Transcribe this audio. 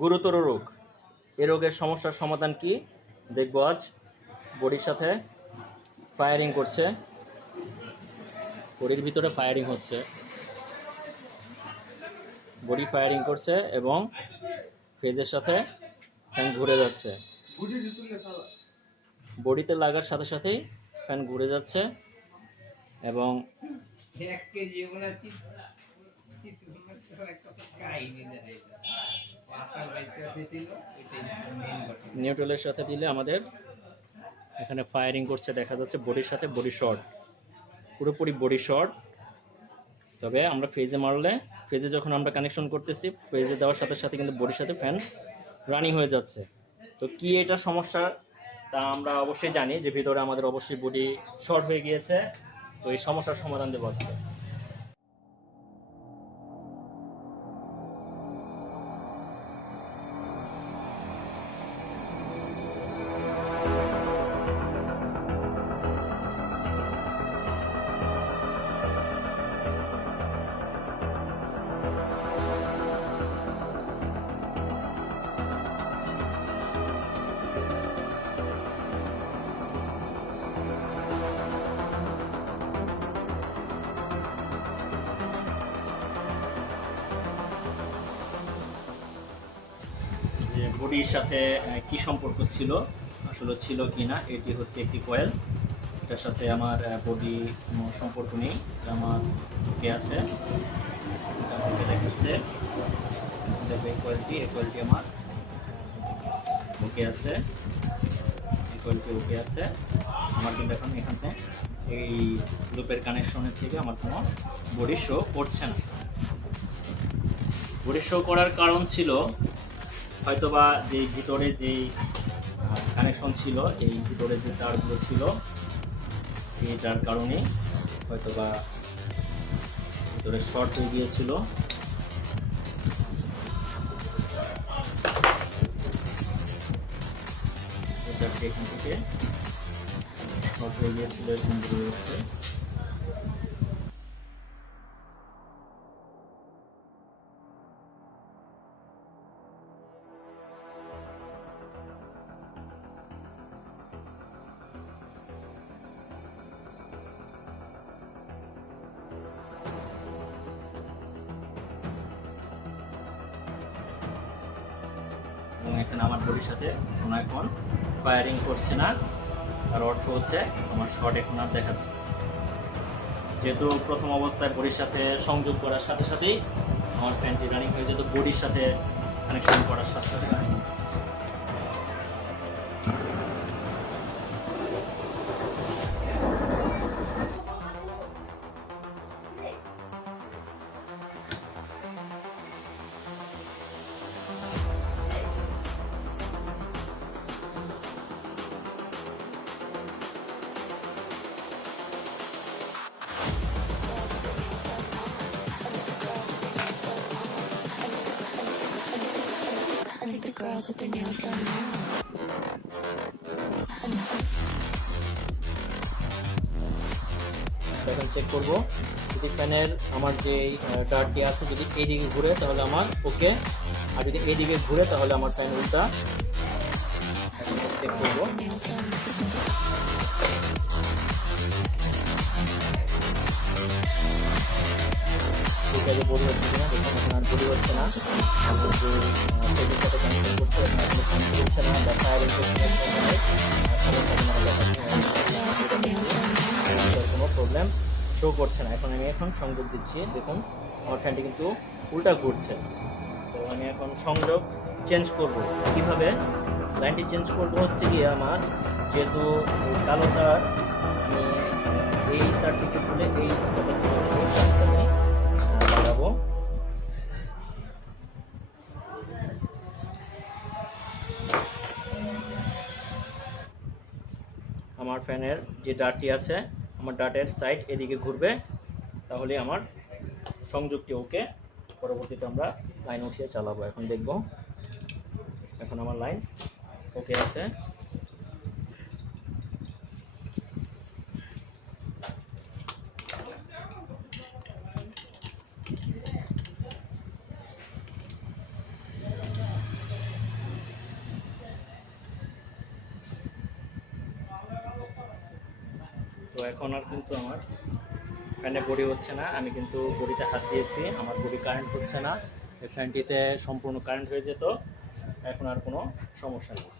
গুরুতর রোগ। এই রোগের সমস্যার সমাধান কি দেখবো আজ। বডির সাথে ফায়ারিং করছে, বডির ভিতরে ফায়ারিং হচ্ছে, বডি ফায়ারিং করছে এবং ফেজের সাথে ফ্যান ঘুরে যাচ্ছে। বডিতে লাগার সাথে সাথেই ফ্যান ঘুরে যাচ্ছে এবং নিউট্রালের সাথে দিলে আমাদের এখানে ফায়ারিং করছে দেখা যাচ্ছে বডির সাথে, বডি শর্ট, পুরোপুরি বডি শর্ট। তবে আমরা ফেজে মারলে, ফেজে যখন আমরা কানেকশন করতেছি, ফেজে দেওয়ার সাথে সাথে কিন্তু বডির সাথে ফ্যান রানিং হয়ে যাচ্ছে। তো কি এটা সমস্যা তা আমরা অবশ্যই জানি যে ভিতরে আমাদের অবশ্যই বডি শর্ট হয়ে গিয়েছে। তো এই সমস্যার সমাধান দেবো আজকে। যে বডির সাথে কি সম্পর্ক ছিল, আসলে ছিল কি না, এটি হচ্ছে একটি কয়েল। এটার সাথে আমার বডি কোনো সম্পর্ক নেই, এটা আমার ওকে আছে, এটা আমাকে দেখাচ্ছে। দেখবে কোয়ালিটি, এই কোয়ালিটি আমার ওকে আছে, এই কোয়ালিটি ওকে আছে। আমার কিন্তু এখন এখানে এই লুপের কানেকশনের থেকে আমার কোনো বডি শো করছে না। বডি শো করার কারণ ছিল হয়তোবা যে ভিতরে যেই কানেকশন ছিল, এই ভিতরে যে তারগুলো ছিল এইটার কারণে হয়তোবা ভিতরে শর্ট হয়ে গিয়েছিল। এখান থেকে শর্ট হয়ে গিয়েছিল, এখান থেকে হচ্ছে। এবং এখানে আমার বডির সাথে কোনো এখন ফায়ারিং করছে না, তার অর্থ হচ্ছে আমার শর্ট এখন আর দেখাচ্ছে। যেহেতু প্রথম অবস্থায় বডির সাথে সংযোগ করার সাথে সাথেই আমার ফ্যানটি রানিং হয়ে যেত, বডির সাথে কানেকশন করার সাথে সাথে running. Girls with their nails done now. এখন চেক করব যদি ফ্যানের আমার যে ডার্টটি আছে যদি এইদিকে ঘুরে তাহলে আমার ওকে, আর যদি এইদিকে ঘুরে তাহলে আমার ফ্যান উল্টা। এখন চেক করব। বডি হচ্ছে কিনা, দেখুন এখন আর বডি হচ্ছে না। ফেজের সাথে কানেকশন করছে, এখন আসলে ফ্যান চলছে না বা ফায়ারিং করছে কোনো প্রবলেম শো করছে না। এখন আমি সংযোগ দিচ্ছি, দেখুন আমার ফ্যানটি কিন্তু উল্টা ঘুরছে। তো আমি এখন সংযোগ চেঞ্জ করব। কিভাবে লাইনটি চেঞ্জ করব হচ্ছে গিয়ে আমার যেহেতু কালো তার, আমি এই তারটিকে তুলে এই ক্যাপাসিটরে লাগাবো। আমার ফ্যানের যে ডার্টটি আছে, আমার ডার্টের সাইড এদিকে ঘুরবে, তাহলে আমার সংযোগটি ওকে। পরবর্তীতে আমরা লাইন উঠিয়ে চালাবো। এখন দেখব, এখন আমার লাইন ওকে আছে। তো এখন আর কিন্তু আমার ফ্যানে বডি হচ্ছে না, আমি কিন্তু বডিতে হাত দিয়েছি, আমার বডি কারেন্ট হচ্ছে না। এই ফ্যানটিতে সম্পূর্ণ কারেন্ট হয়ে যেত, এখন আর কোনো সমস্যা নেই।